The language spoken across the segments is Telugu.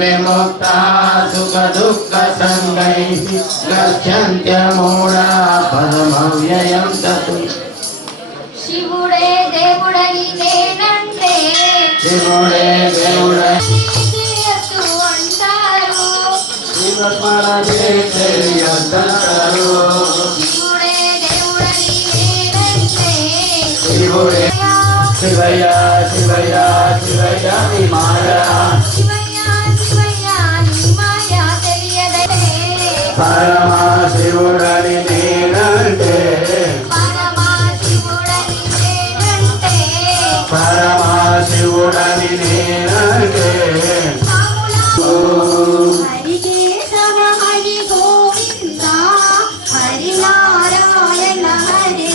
विमुक्ता सुख दुःख संगैः गच्छन्त्यमूढा पदमव्ययं तत् शिवुडे దేవుడని నేనంటే శివుడే దేవుడని అంటారు శివస్మరణే అంటారు శివుడే దేవుడని నేనంటే శివుడే శివయ్య శివయ్య శివయ్య నీ మాయా పరమశివుడని నేనంటే పరమశివుడని నేనంటే హరి కేశవ హరి గోవింద హరి నారాయణ హరి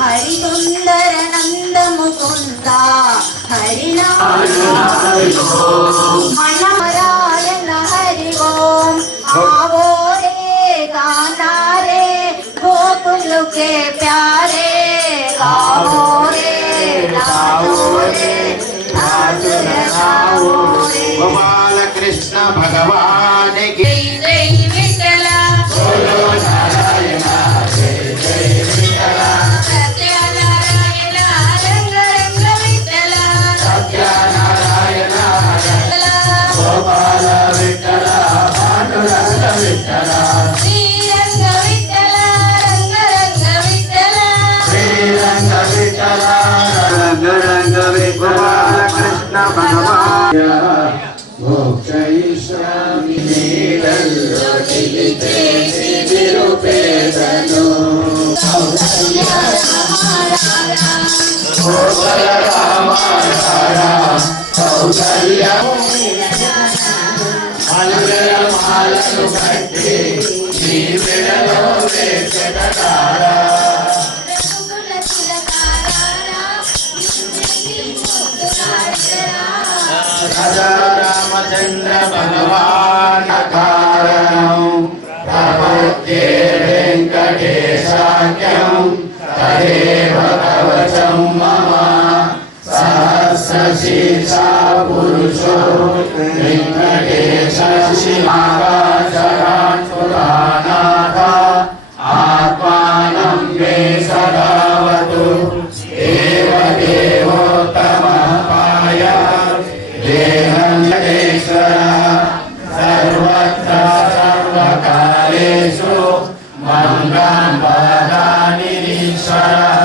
హరి సుందర నంద ముకుంద హరి నారాయణ హరి ఓం आवो रे गाना रे गोकुल के प्यारे गाओ रे नाच गाओ रे गोपाल कृष्ण भगवान की जय विठ्ठल बोलो नारायण जय जय विठ्ठल सत्यनारायण रंग रंग विठ्ठल सत्यनारायण गोपाल विठ्ठल पांडुरंग विठ्ठल श्रीरंग विठ्ठल रंग रंग विठ्ठल श्रीरंग विठ्ठल रंग रंग गोपाल कृष्ण भगवान मोक्षयिष्यामि नीडल्लोटिलिते निरूपेदनु गोपाल रामारा कौसल्य मालवेल मालनु कट्टी नी विडलो वेषकारा राजा रामचंद्र भगवान कारणं प्रपद्ये वेंकटेशाख्यं तदेव कवचं मम सहस्रशीर्षा पुरुषो वेंकटेशशिवाकाशरान् पुराणाथ आत्मानं मे सदावतु देवदेवोत्तमः पाय सर्वत्र सर्वकालेषु मङ्गलं वदामि ईश्वरः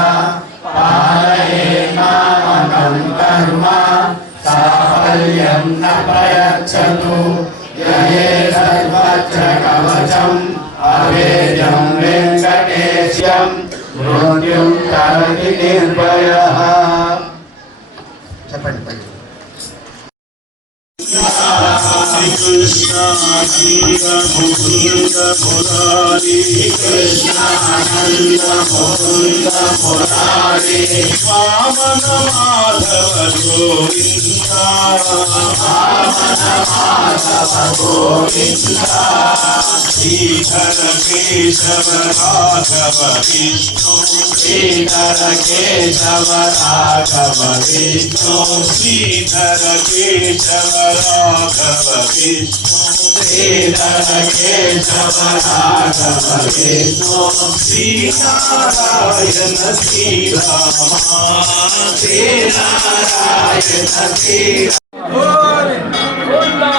पालयेन्नामकं कर्म साफल्यं न प्रयच्छतु यये सर्वत्र कवचम् अवेद्यं वेङ्कटेश्यं मृत्युं तरति निर्भयः Krishna Adira Mukunda Murari Krishna Adira Mukunda Murari Vamana Madhava Govinda Vamana Madhava Govinda Sridhara Keshava Raghava Vishnu Sridhara Keshava Raghava Vishnu Sridhara Keshava Raghava Vishnu Sridhara Keshava Raghava Vishnu Sri Narayana Sri Rama Sri Narayana Sri Govinda Govinda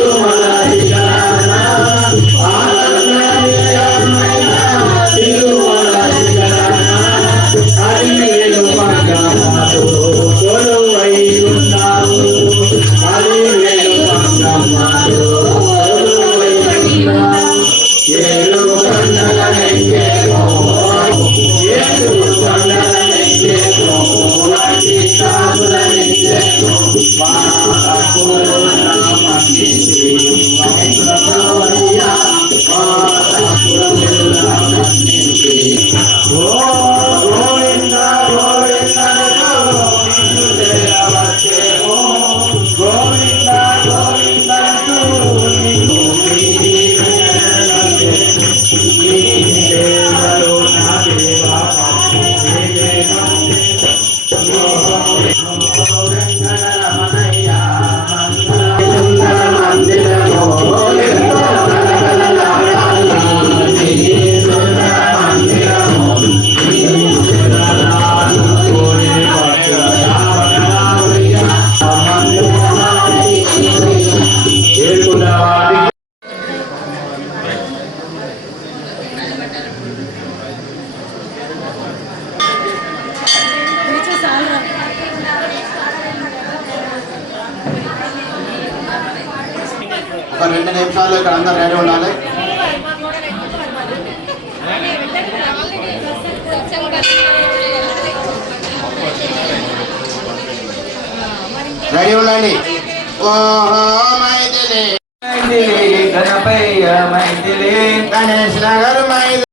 Om ఒక 2 నిమిషాలు ఇక్కడ అందరూ రెడీ ఉండాలి. రెడీ ఉండండి. ఓహో మైథిలి మైథిలి గణపయ్య మైథిలి గణేష్ నగర్ మైథిలి